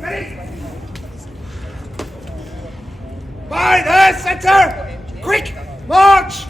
Ready? By the center! Quick! March!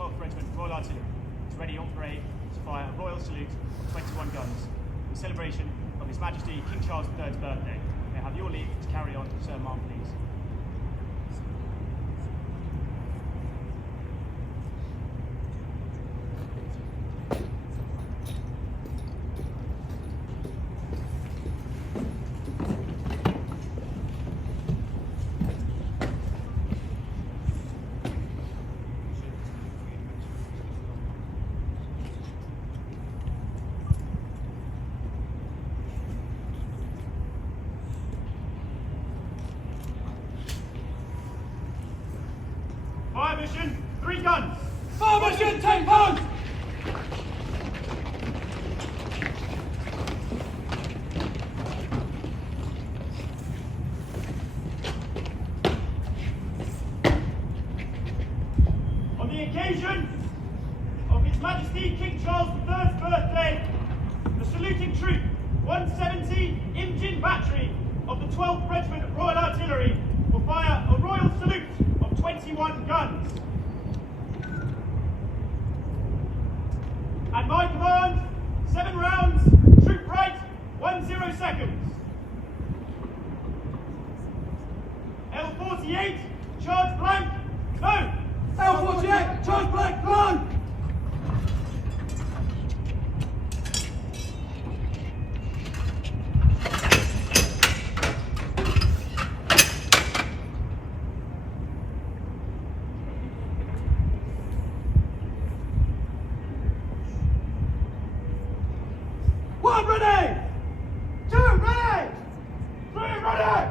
12th Regiment Royal Artillery is ready on parade to fire a royal salute of 21 guns in celebration of His Majesty King Charles III's birthday. May I have your leave to carry on, Sir Mark, please. Fire mission, 3 guns. Fire mission, take post! On the occasion of His Majesty King Charles III's birthday, the saluting troop 170 Imjin Battery of the 12th Regiment Royal Artillery will fire a royal salute of 21 guns. At my command, 7 rounds, troop right, 10 seconds. L48, charge blank, no! L48, charge blank, blow! One ready! 2 ready! 3 ready!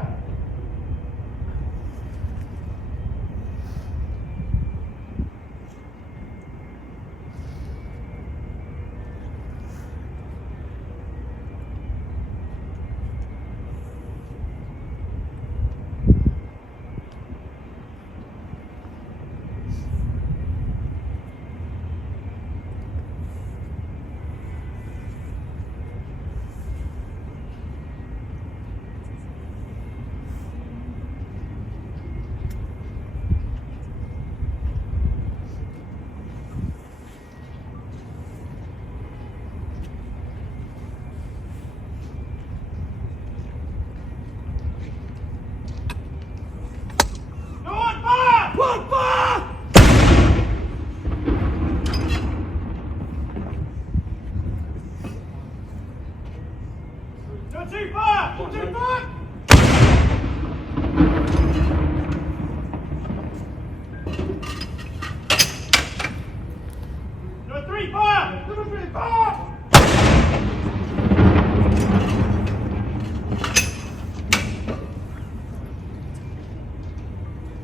One fire! No 2 fire! 2 fire! No 3 fire! Number 3 fire!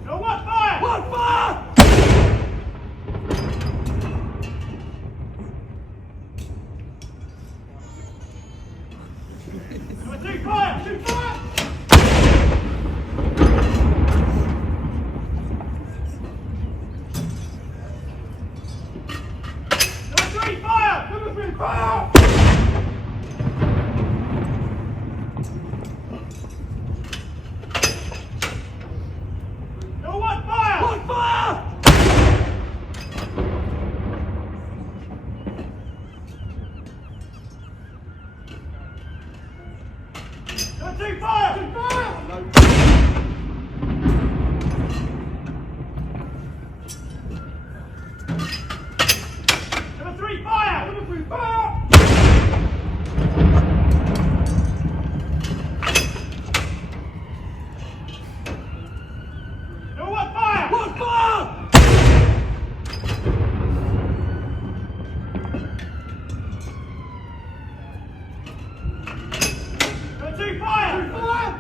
No 1 fire! 1 fire! No 2 fire! 2 fire! No 3 fire! Number 3 fire! No 1 fire! 1 fire! No 2 fire! 2 fire! No 3 fire! Number 3 fire! No 1 fire! 1 fire! No 2 fire! 2 fire!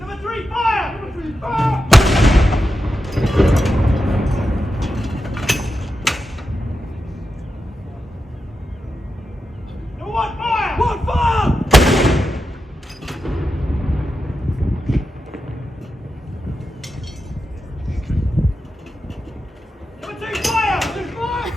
Number 3 fire! Number 3 fire! No 1 fire! 1 fire! Number 2 fire! 2 fire!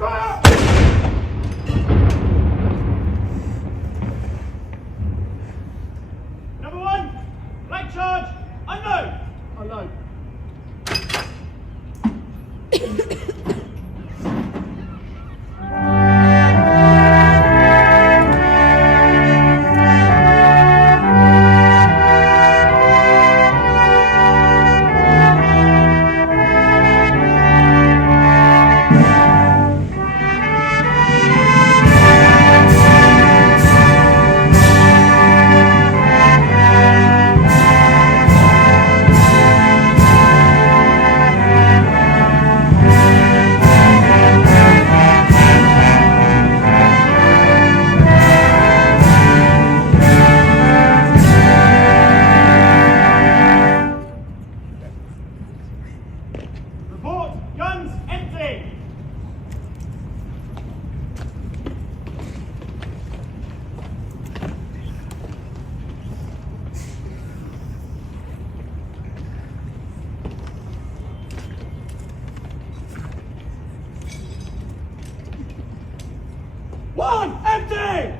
fire! Number 1, flank charge, unknown. Unknown. Report, guns empty. One, empty!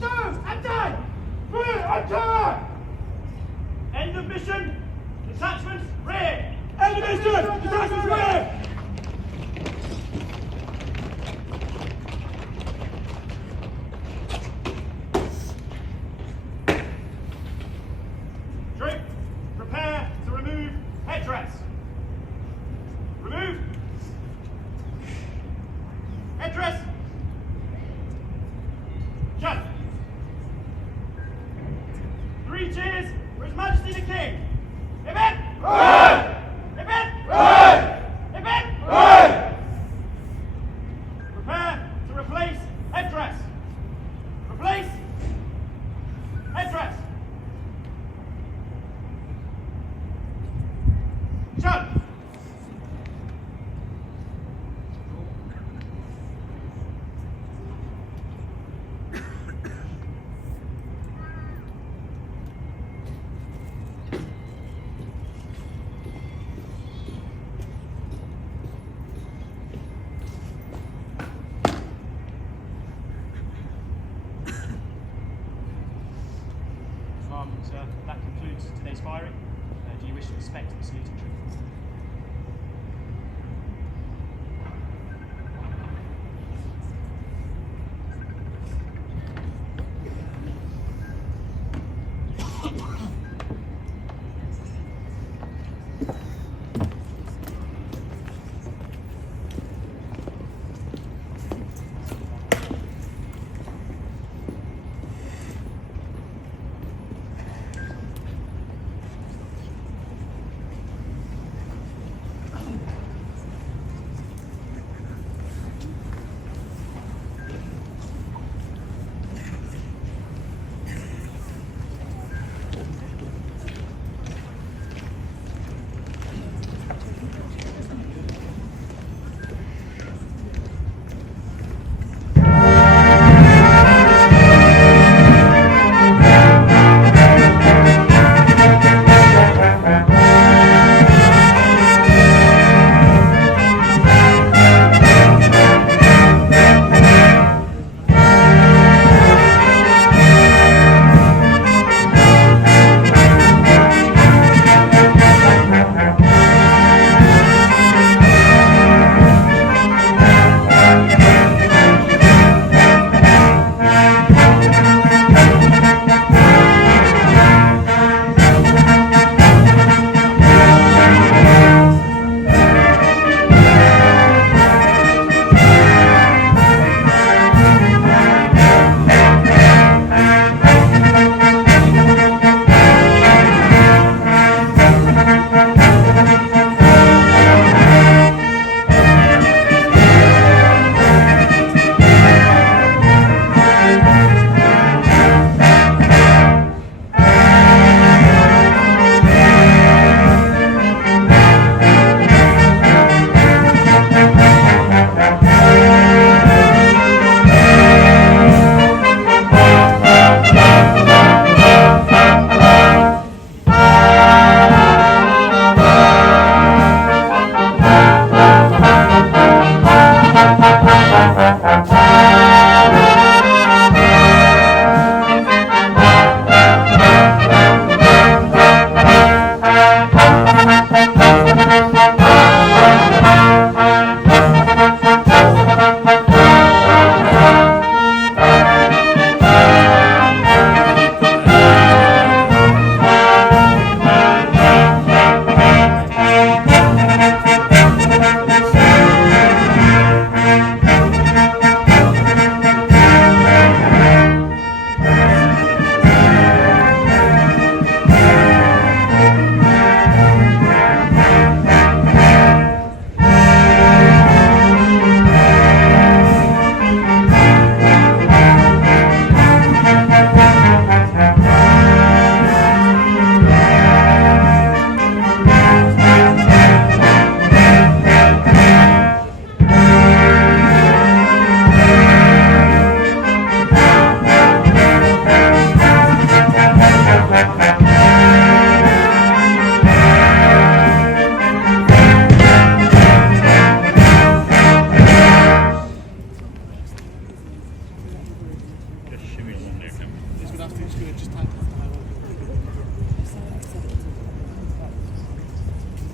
Two, empty! Three, empty! End of mission. Detachments, rear. End of mission! Detachments rear! Troop, prepare to remove headdress. Remove. Headdress. Jump. 3 cheers for His Majesty the King. Amen. Right! Amen. Right! Amen. Right! Prepare to replace headdress. Replace headdress. Jump. That concludes today's firing. Do you wish to inspect the saluting troop?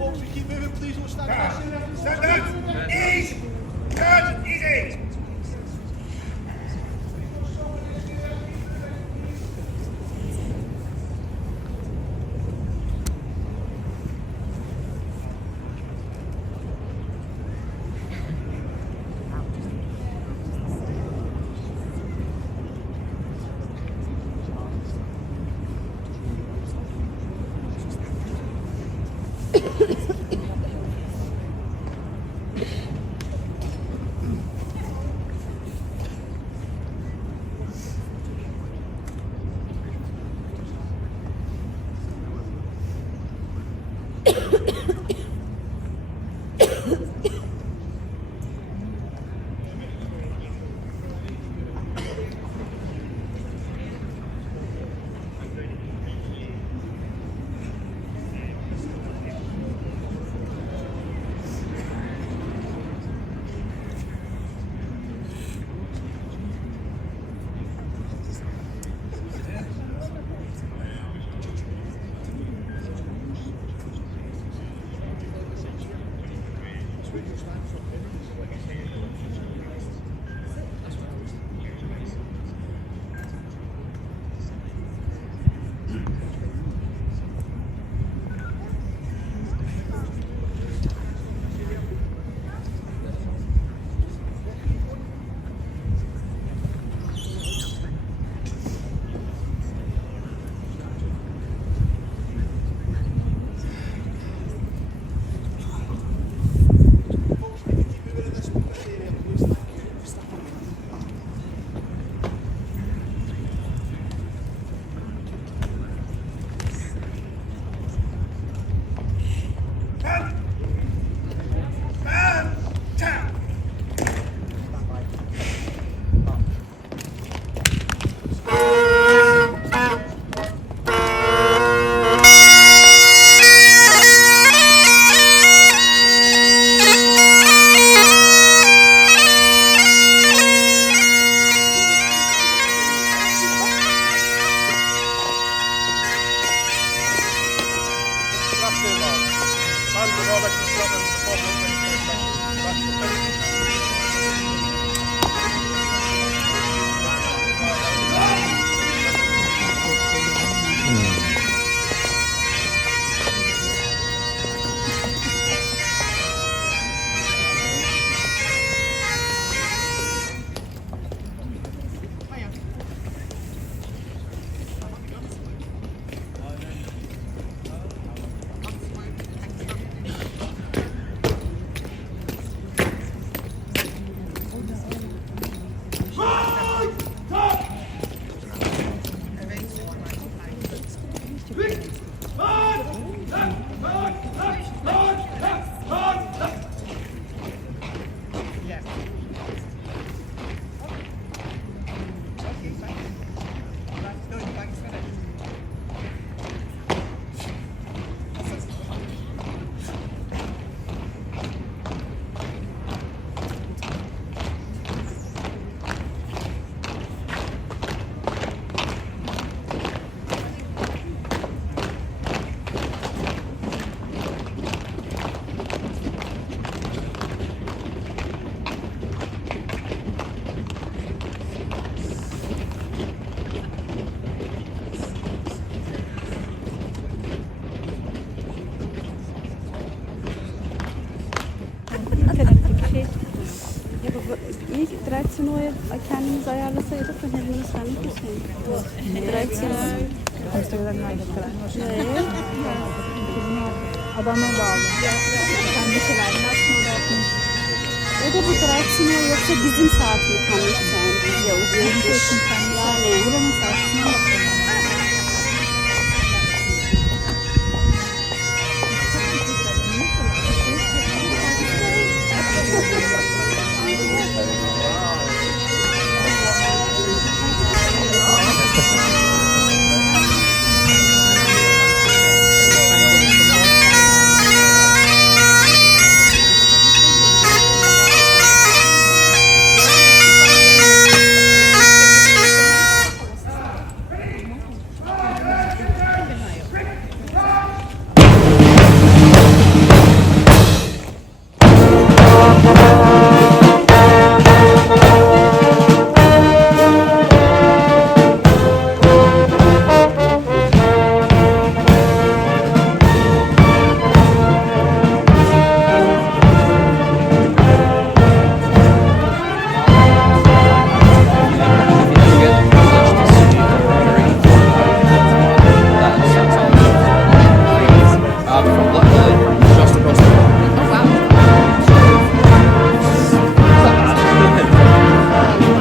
Folks, we keep moving, please don't stand fast. Stand out. Ease. Turn. Easy. Traditionell kendimiz ayarlasaydık da hepimiz sandık için. Tradisyonel. Adama bağlı. Kendikiler nasıl yapmış? O da bu tradisyonel yoksa bizim saat mi kalmış yani bize o diyormuş. Yani Buranın saatine bakıyorum.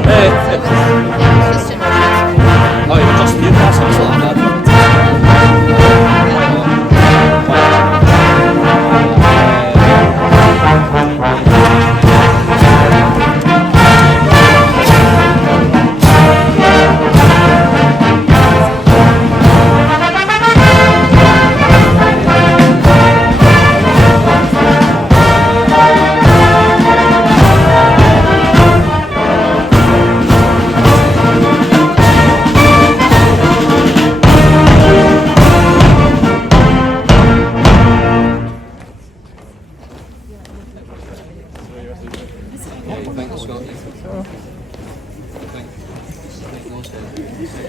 Evet.